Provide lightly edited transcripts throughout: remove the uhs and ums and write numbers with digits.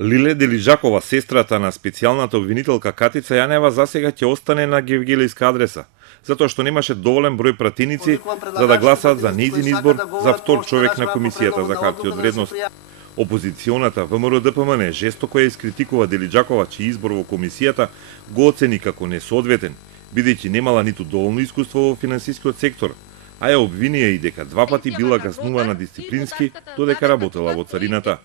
Лиле Делижакова, сестрата на специјалната обвинителка Катица Јанева, засега ќе остане на гевгелијска адреса, затоа што немаше доволен број пратеници за да гласаат за нејзин избор за втор човек на Комисијата за хартија од вредност. Опозиционата ВМРО-ДПМН жестоко ја искритикува Делижакова, чиј избор во комисијата го оцени како несоодветен, бидејќи немала ниту доволно искуство во финансискиот сектор, а ја обвинија и дека два пати била казнувана дисциплински додека работела во царината.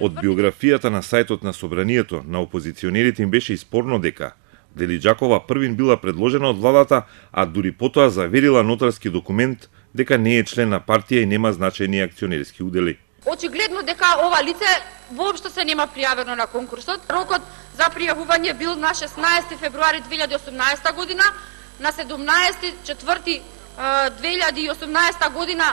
Од биографијата на сајтот на Собранието на опозиционерите им беше испорно дека Делижакова првин била предложена од владата, а дури потоа заверила нотарски документ дека не е член на партија и нема значајни акционерски удели. Очигледно дека ова лице воопшто се нема пријавено на конкурсот. Рокот за пријавување бил на 16 февруари 2018 година, на 17.4.2018 година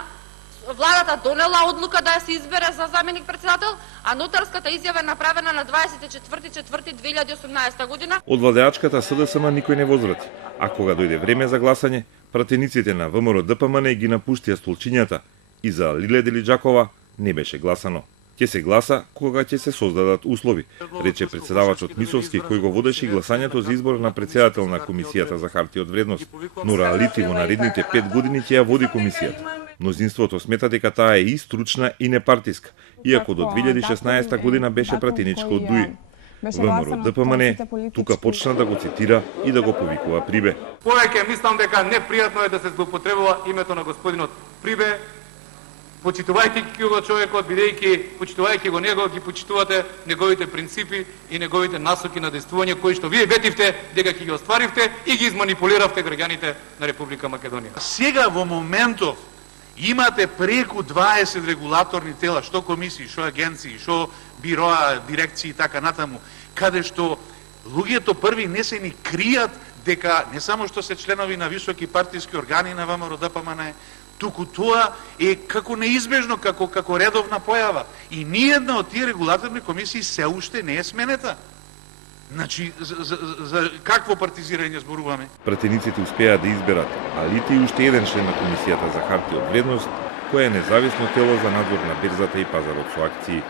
владата донела одлука да ја се избере за заменик председател, а нотарската изјава е направена на 24.4.2018 година. Од владеачката СДСМ никој не возврати, а кога дојде време за гласање, пратениците на ВМРО-ДПМН ги напуштија столчињата и за Лиле Делижакова не беше гласано. Ќе се гласа кога ќе се создадат услови, рече председавачот Мисовски, кој го водеше гласањето за избор на председател на Комисијата за хартија од вредност. Но Раалити во наредните 5 години ќе ја води комисијата. Мнозинството смета дека таа е и стручна и непартиска, иако до 2016 година беше пратеничка од ДУИ. ВМРО-ДПМН тука почна да го цитира и да го повикува Прибе. Повеќе мислам дека непријатно е да се злоупотребува името на господинот Прибе, почитувајќи го човекот, бидејќи почитувајќи го него, ги почитувате неговите принципи и неговите насоки на действување кои што вие ветивте дека ќе ги остваривте и ги изманипулиравте граѓаните на Република Македонија. Сега во моментов имате преку 20 регулаторни тела, што комисии, што агенции, што бироа, дирекции и така натаму, каде што луѓето први не се ни кријат дека не само што се членови на високи партиски органи на ВМРО-ДПМН, туку тоа е како неизбежно, како редовна појава. И ниједна од тие регулаторни комисии се уште не е сменета. Значи, за какво партизирање зборуваме? Пратениците успеа да изберат Алити и уште еден член на Комисијата за хартија од вредност, која е независно тело за надзор на берзата и пазарот со акции.